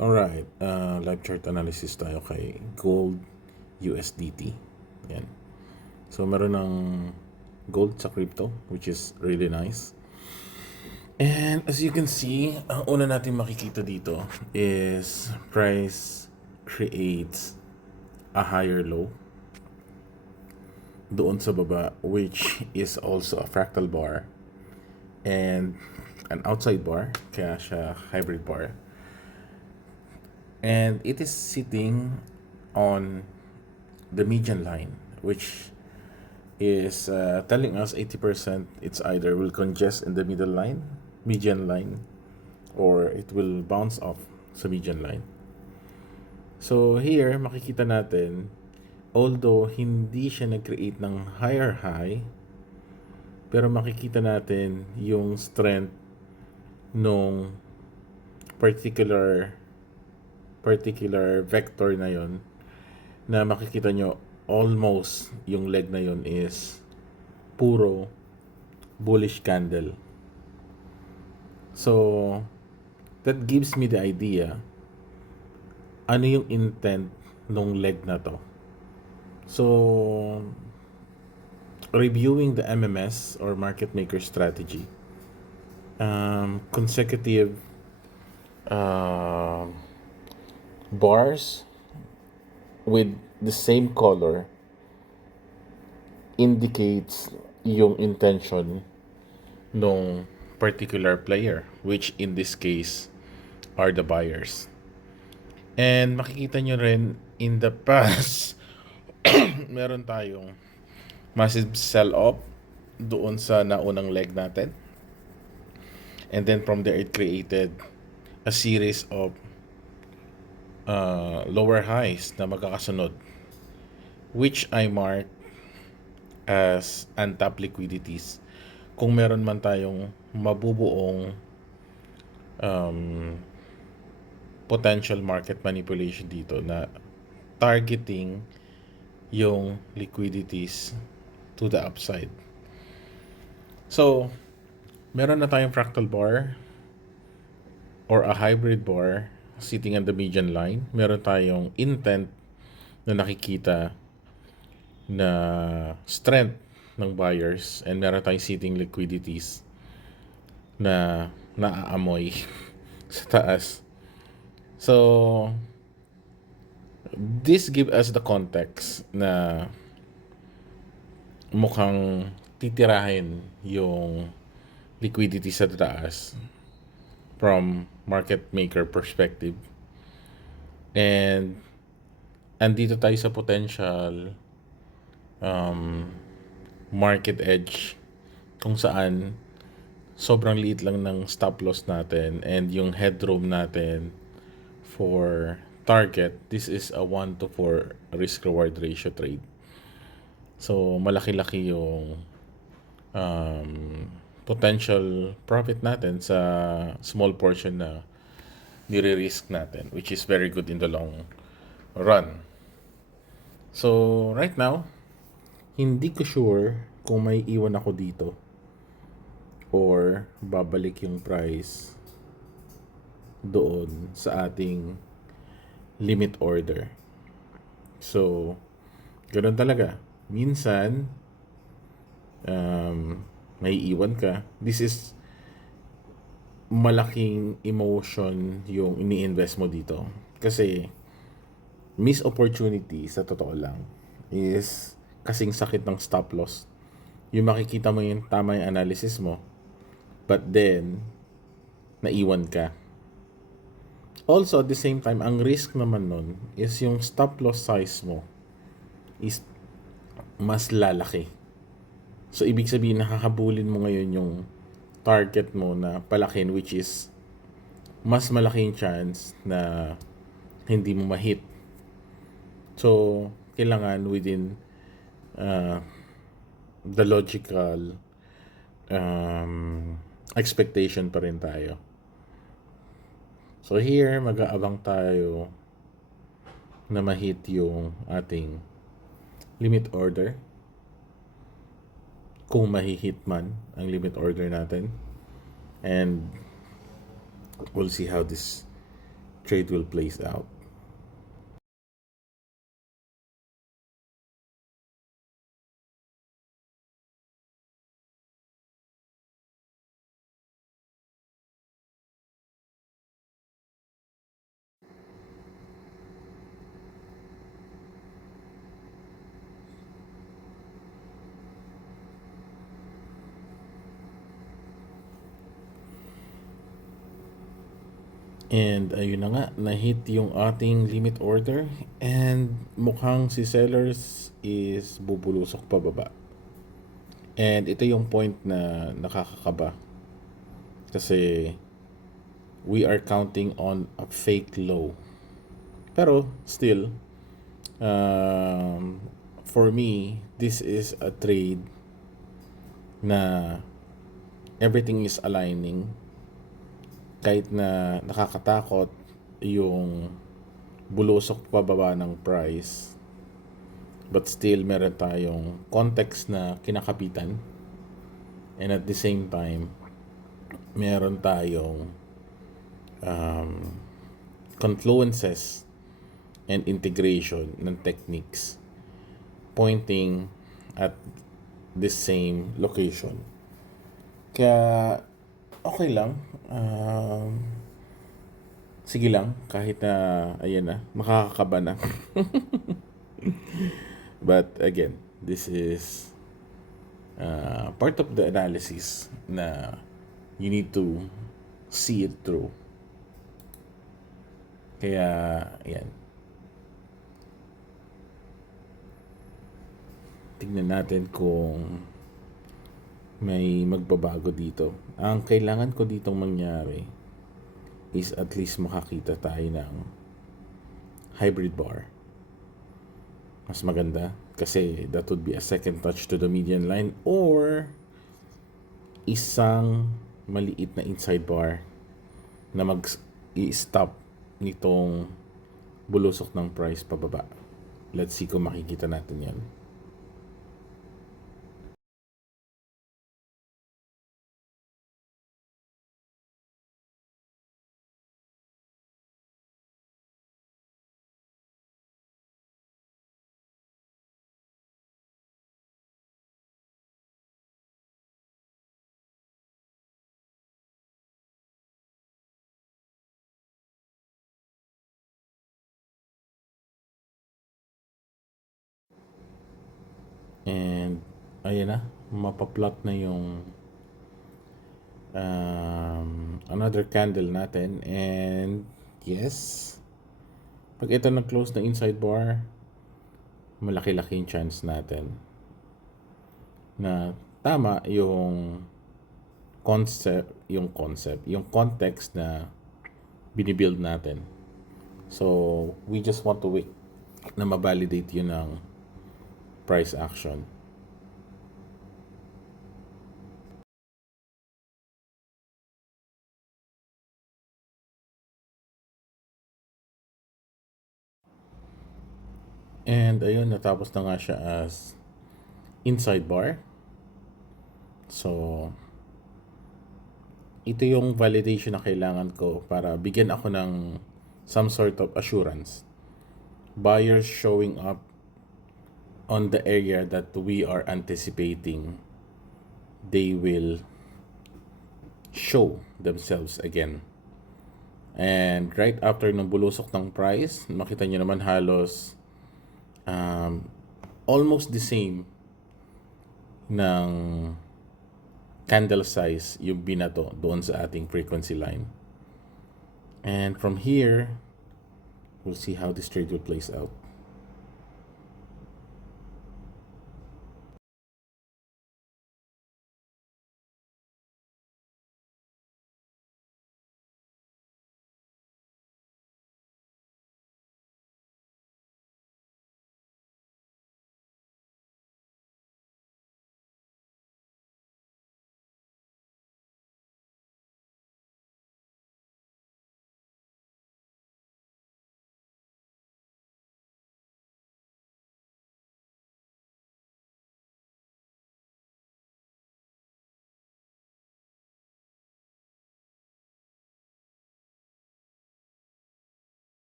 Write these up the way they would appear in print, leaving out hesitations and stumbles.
Alright, live chart analysis tayo kay Gold USDT. Yan. So, meron ng gold sa crypto, which is really nice. And as you can see, ang una natin makikita dito is price creates a higher low doon sa baba, which is also a fractal bar and an outside bar, kaya siya hybrid bar. And it is sitting on the median line, which is telling us 80% it's either will congest in the median line, or it will bounce off sa median line. So here, makikita natin, although hindi siya nag-create ng higher high, pero makikita natin yung strength nung particular vector na yon, na makikita nyo almost yung leg na yon is puro bullish candle. So that gives me the idea ano yung intent nung leg na to. So reviewing the MMS or market maker strategy, consecutive bars with the same color indicates yung intention nung particular player, which in this case are the buyers. And makikita nyo rin in the past meron tayong massive sell-off doon sa naunang leg natin. And then from there, it created a series of lower highs na magkakasunod, which I mark as untapped liquidities. Kung meron man tayong mabubuong potential market manipulation dito na targeting yung liquidities to the upside. So, meron na tayong fractal bar or a hybrid bar sitting on the median line. Meron tayong intent na nakikita na strength ng buyers, and meron tayong sitting liquidities na naaamoy sa taas. So this give us the context na mukhang titirahin yung liquidity sa taas from market maker perspective. And andito tayo sa potential market edge kung saan sobrang liit lang ng stop loss natin, and yung headroom natin for target, this is a 1-to-4 risk reward ratio trade. So malaki-laki yung potential profit natin sa small portion na nire-risk natin, which is very good in the long run. So right now, hindi ko sure kung may iwan ako dito or babalik yung price doon sa ating limit order. So ganoon talaga. Minsan may iwan ka. This is malaking emotion yung ini-invest mo dito. Kasi miss opportunity, sa totoo lang, is kasing sakit ng stop loss. Yung makikita mo yung tama yung analysis mo, but then naiwan ka. Also, at the same time, ang risk naman nun is yung stop loss size mo is mas lalaki. So ibig sabihin, nakakabulin mo ngayon yung target mo na palakin, which is mas malaking chance na hindi mo ma-hit. So kailangan within the logical expectation pa rin tayo. So here, mag-aabang tayo na ma-hit yung ating limit order, kung mahihit man ang limit order natin. And we'll see how this trade will plays out. And ayun na nga, na-hit yung ating limit order and mukhang si sellers is bubulusok pababa. And ito yung point na nakakakaba kasi we are counting on a fake low. Pero still, um, for me, this is a trade na everything is aligning. Kahit na nakakatakot yung bulusok pababa ng price, but still meron tayong context na kinakapitan, and at the same time meron tayong confluences and integration ng techniques pointing at the same location. Kaya okay lang. Sige lang, kahit na, ayan na, makakakaba na. But again, this is part of the analysis na you need to see it through. Kaya, ayan. Tingnan natin kung may magbabago dito. Ang kailangan ko ditong mangyari is at least makakita tayo ng hybrid bar. Mas maganda kasi that would be a second touch to the median line or isang maliit na inside bar na mag-i-stop nitong bulusok ng price pababa. Let's see kung makikita natin yan. And ayan na, mapaplot na yung another candle natin. And yes, pag ito nag-close na inside bar, malaki-laki yung chance natin na tama yung yung context na binibuild natin. So, we just want to wait na ma-validate yun ng price action. And ayun, natapos na nga siya as inside bar. So, ito yung validation na kailangan ko para bigyan ako ng some sort of assurance. Buyers showing up on the area that we are anticipating, they will show themselves again. And right after nung bulusok ng price, makita nyo naman halos almost the same ng candle size yung binato doon sa ating frequency line. And from here, we'll see how this trade will plays out.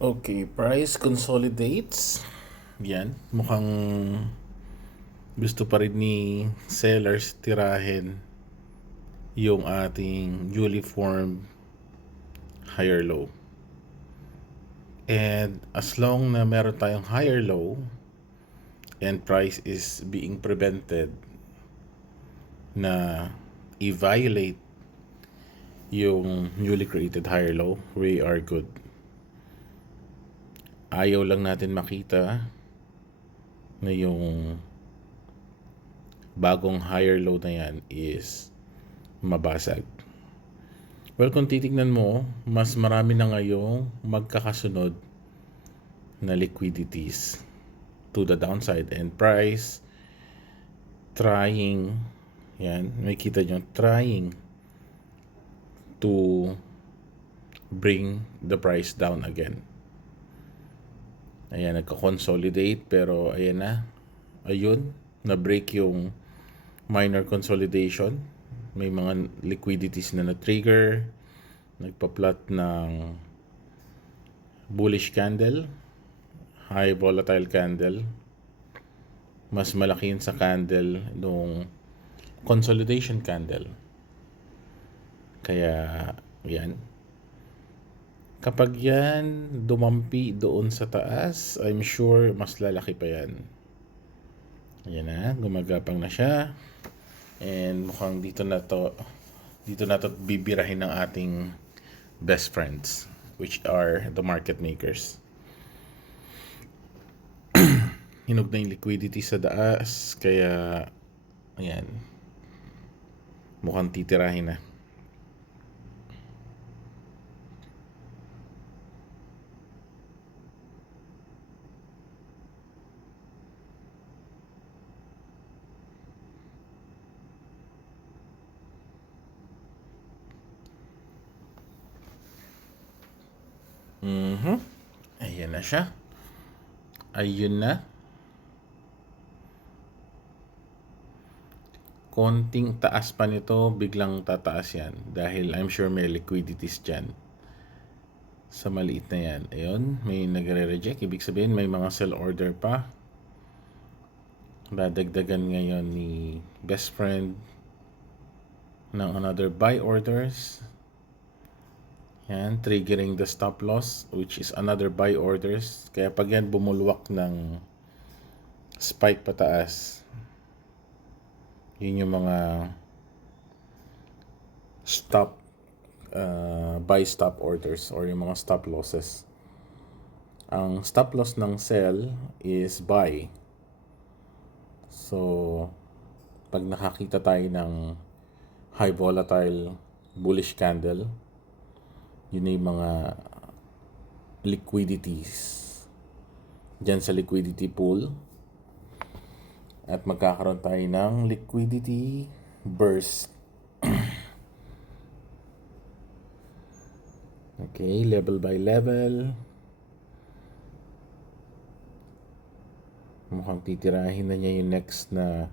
Okay, price consolidates. Yan, mukhang gusto pa rin ni sellers tirahin yung ating newly formed higher low. And as long na meron tayong higher low and price is being prevented na i-violate yung newly created higher low, we are good. Ayaw lang natin makita na yung bagong higher low na yan is mabasag. Well, kung titignan mo, mas marami na ngayong magkakasunod na liquidities to the downside and price trying, yan, may kita nyo, trying to bring the price down again. Ayan, nagka-consolidate pero ayan na. Ayun, na-break yung minor consolidation. May mga liquidities na na-trigger. Nagpa-plot ng bullish candle, high volatile candle. Mas malaki yun sa candle nung consolidation candle. Kaya, yan. Kapag yan dumampi doon sa taas, I'm sure mas lalaki pa yan. Ayan na, gumagapang na siya. And mukhang dito na to bibirahin ng ating best friends, which are the market makers. Hinog na yung liquidity sa taas, kaya ayan, mukhang titirahin na. Ayan na siya. Ayun na. Konting taas pa nito, biglang tataas yan. Dahil I'm sure may liquidities dyan. Sa maliit na yan. Ayun, may nagre-reject. Ibig sabihin may mga sell order pa. Dadagdagan ngayon ni best friend ng another buy orders. Yan, triggering the stop loss, which is another buy orders. Kaya pag yan bumulwak ng spike pataas, yun yung mga stop, buy stop orders or yung mga stop losses. Ang stop loss ng sell is buy. So, pag nakakita tayo ng high volatile bullish candle, yun yung mga liquidities dyan sa liquidity pool. At magkakaroon tayo ng liquidity burst. Okay, level by level. Mukhang titirahin na niya yung next na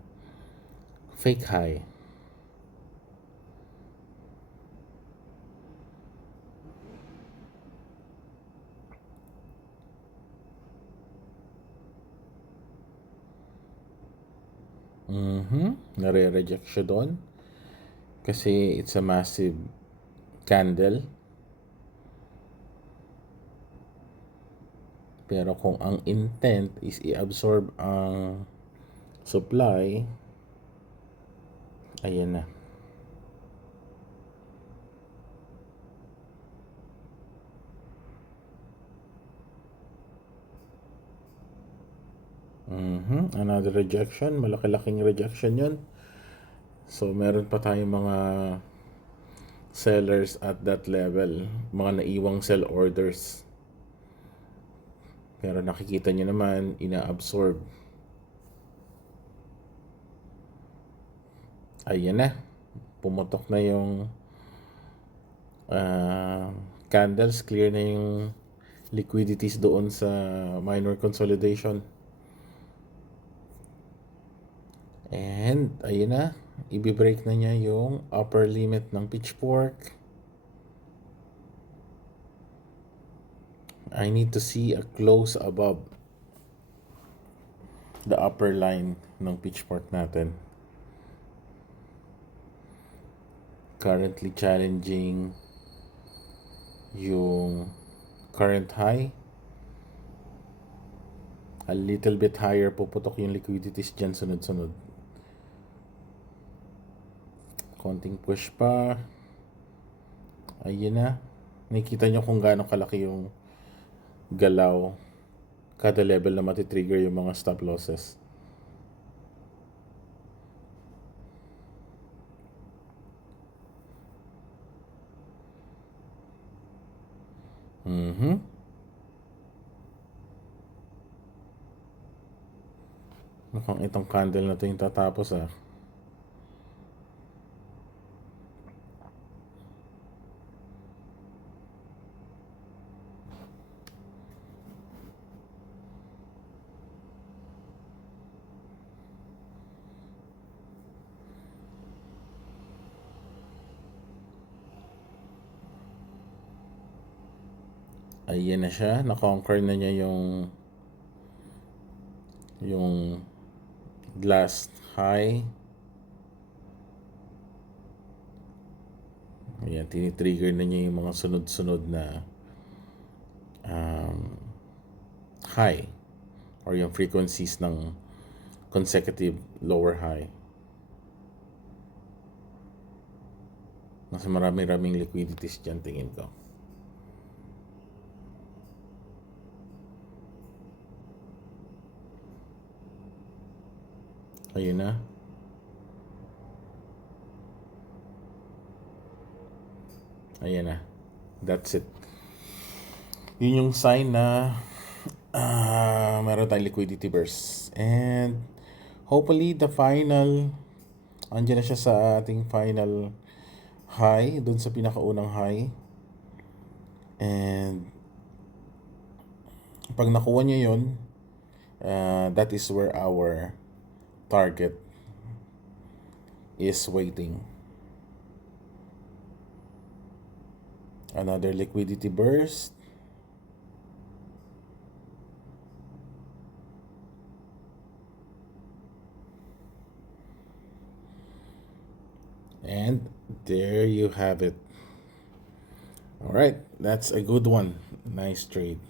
fake high. Nare-reject siya doon kasi it's a massive candle. Pero kung ang intent is i-absorb ang supply, ayan na. Another rejection. Malaki-laking rejection yun. So, meron pa tayong mga sellers at that level. Mga naiwang sell orders. Pero nakikita nyo naman, ina-absorb. Ayan na. Pumutok na yung candles. Clear na yung liquidities doon sa minor consolidation. And, ayun na. I-break na niya yung upper limit ng pitchfork. I need to see a close above the upper line ng pitchfork natin. Currently challenging yung current high. A little bit higher puputok yung liquidities dyan sunod-sunod. Konting push pa. Ayun na. Nakikita nyo kung gaano kalaki yung galaw kada level na matitrigger yung mga stop losses. Mukhang itong candle na to yung tatapos ah. Ayan na siya. Na-conquer na niya yung last high. Ayan, tinitrigger na niya yung mga sunod-sunod na high or yung frequencies ng consecutive lower high. Nasa maraming liquidities dyan tingin ko. Ayun na. Ayan na. That's it. Yun yung sign na meron tayong liquidity burst. And hopefully the final, andyan na siya sa ating final high, dun sa pinakaunang high. And pag nakuha niya yun, that is where our target is waiting. Another liquidity burst. And there you have it. All right, that's a good one. Nice trade.